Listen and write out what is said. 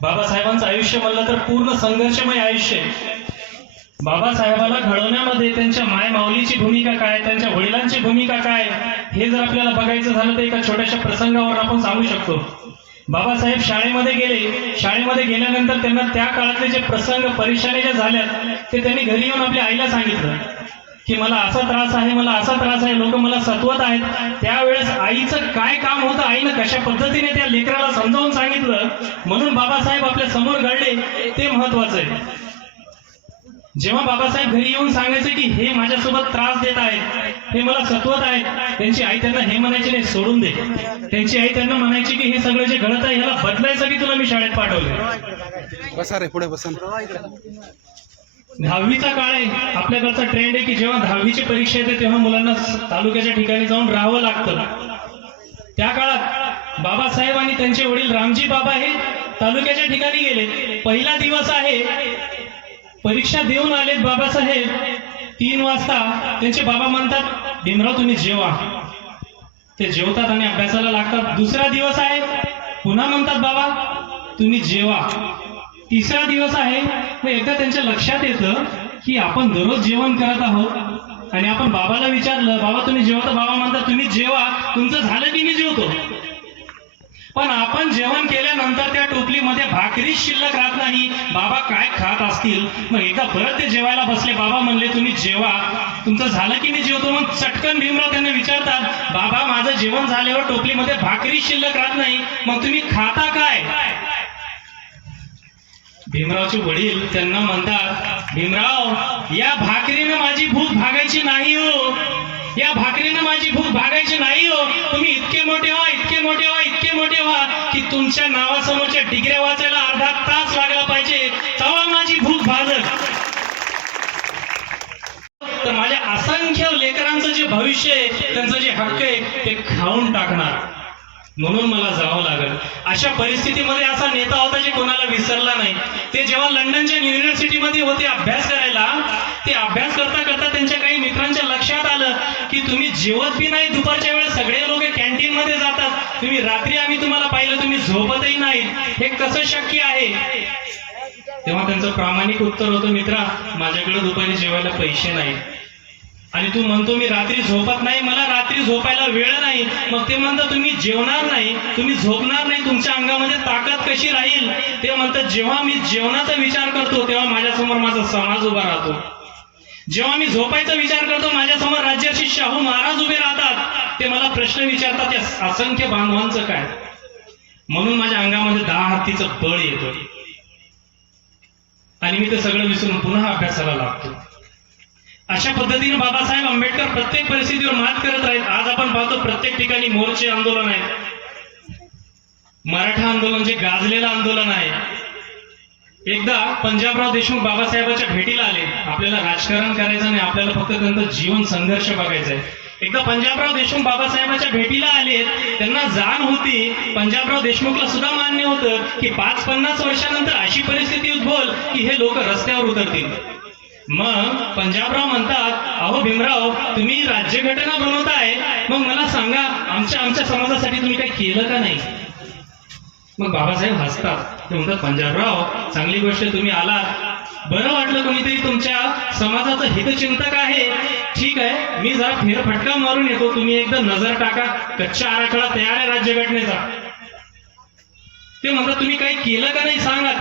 बाबासाहेबांचं आयुष्य म्हणलं तर पूर्ण संघर्षमय आयुष्य आहे. बाबासाहेबाला घडवण्यामध्ये त्यांच्या माय माऊलीची भूमिका काय, त्यांच्या वडिलांची भूमिका काय, हे जर आपल्याला बघायचं झालं तर एका छोट्याशा प्रसंगावर आपण सांगू शकतो. बाबासाहेब शाळेमध्ये गेले. शाळेमध्ये गेल्यानंतर त्यांना त्या काळातले जे प्रसंग परेशानी ज्या झाल्यात ते त्यांनी घरी येऊन आपल्या आईला सांगितलं की मला असा त्रास आहे, मला असा त्रास आहे, लोक मला सतवत आहेत. त्यावेळेस आईचं काय काम होतं, आईनं कशा पद्धतीने त्या लेकराला समजावून सांगितलं, म्हणून बाबासाहेब आपल्या समोर घडले, ते महत्वाचं आहे. जेव्हा बाबासाहेब घरी येऊन सांगायचे की हे माझ्यासोबत त्रास देत आहेत, हे मला सतवत आहेत, त्यांची आई त्यांना हे म्हणायची नाही, सोडून दे. त्यांची आई त्यांना म्हणायची की हे सगळं जे घडत आहे ह्याला बदलायसाठी तुला मी शाळेत पाठवले. बसा रे, पुढे बसा. 10वीचा काळ आहे. आपल्याकडचा ट्रेंड आहे की जेव्हा 10वीची परीक्षा येते तेव्हा मुलांना तालुक्याच्या ठिकाणी जाऊन राहावं लागतं. त्या काळात बाबासाहेब आणि त्यांचे वडील रामजी बाबा हे तालुक्याच्या ठिकाणी गेले. पहिला दिवस आहे, परीक्षा देऊन आलेत बाबासाहेब. 3 वाजता त्यांचे बाबा म्हणतात भीमराव तुम्ही जेवा. ते जेवतात आणि अभ्यासाला लागतात. दुसरा दिवस आहे, पुन्हा म्हणतात बाबा तुम्ही जेवा. तिसरा दिवस आहे, मग एकदा त्यांच्या लक्षात येतं की आपण दररोज जेवण करत आहोत आणि आपण बाबाला विचारलं बाबा तुम्ही जेवता, बाबा म्हणतात तुम्ही जेवा, तुमचं झालं की मी जेवतो. पण आपण जेवण केल्यानंतर त्या टोपलीमध्ये भाकरी शिल्लक राहत नाही. बाबा काय खात असतील. मग एकदा परत ते जेवायला बसले. बाबा म्हणले तुम्ही जेवा, तुमचं झालं की मी जेवतो. मग चटकन भीमराव त्यांना विचारतात बाबा माझं जेवण झाल्यावर टोपलीमध्ये भाकरी शिल्लक राहत नाही, मग तुम्ही खाता काय? भीमरावचे वडील त्यांना म्हणतात भीमराव या भाकरीनं माझी भूक भागायची नाही हो, या भाकरीनं माझी भूक भागायची नाही हो. तुम्ही इतके मोठे व्हा, इतके मोठे व्हा, इतके मोठे व्हा की तुमच्या नावासमोरच्या डिग्र्या वाचायला अर्धा तास लागला पाहिजे, तेव्हा माझी भूक भागत. तर माझ्या असंख्य लेकरांचं जे भविष्य आहे, त्यांचं जे हक्क आहे ते खाऊन टाकणार, म्हणून मला जावं लागल. अशा परिस्थितीमध्ये असा नेता होता जे कोणाला विसरला नाही. ते जेव्हा लंडनच्या युनिव्हर्सिटीमध्ये होते अभ्यास करायला, ते अभ्यास करता करता त्यांच्या काही मित्रांच्या लक्षात आलं की तुम्ही जेवत बी नाही, दुपारच्या वेळेस सगळे लोक कॅन्टीन मध्ये जातात, तुम्ही रात्री आम्ही तुम्हाला पाहिलं तुम्ही झोपतही नाही, हे कसं शक्य आहे? तेव्हा त्यांचं प्रामाणिक उत्तर होतं मित्रा माझ्याकडे दुपारी जेवायला पैसे नाही आणि तू म्हणतो मी रात्री झोपत नाही, मला रात्री झोपायला वेळ नाही. मग ते म्हणतात तुम्ही जेवणार नाही, तुम्ही झोपणार नाही, तुमच्या अंगामध्ये ताकद कशी राहील? ते म्हणतात जेव्हा मी जेवणाचा विचार करतो तेव्हा माझ्यासमोर माझा समाज उभा राहतो, जेव्हा मी झोपायचा विचार करतो माझ्यासमोर राज्याचे शाहू महाराज उभे राहतात. ते मला प्रश्न विचारतात या असंख्य बांधवांचं काय? म्हणून माझ्या अंगामध्ये 10 हत्तीचं बळ येतं आणि मी ते सगळं विसरून पुन्हा अभ्यासाला लागतो. अशा पद्धतीने बाबासाहेब आंबेडकर प्रत्येक परिस्थितीवर मात करत आहेत. आज आपण पाहतो प्रत्येक ठिकाणी मोर्चे आंदोलन आहे. मराठा आंदोलन जे गाजलेलं आंदोलन आहे. एकदा पंजाबराव देशमुख बाबासाहेबांच्या भेटीला आले. आपल्याला राजकारण करायचं नाही, आपल्याला फक्त त्यांचं जीवन संघर्ष बघायचा आहे. एकदा पंजाबराव देशमुख बाबासाहेबांच्या भेटीला आले. त्यांना जाण होती, पंजाबराव देशमुखला सुद्धा मान्य होतं की 5-50 वर्षानंतर अशी परिस्थिती उद्भवेल की हे लोक रस्त्यावर उतरतील. मग पंजाबराव म्हणतात अहो भीमराव तुम्ही राज्यघटना बनवताय, मग मला सांगा आमच्या समाजासाठी तुम्ही काही केलं का नाही? मग बाबासाहेब हसतात. ते म्हणतात पंजाबराव चांगली गोष्ट तुम्ही आलात, बरं वाटलं कोणीतरी तुमच्या समाजाचं हितचिंतक आहे. ठीक आहे मी जरा फेरफटका मारून येतो, तुम्ही एकदा नजर टाका, कच्चा आराखडा तयार आहे राज्यघटनेचा. ते म्हणतात तुम्ही काही केलं का नाही सांगा.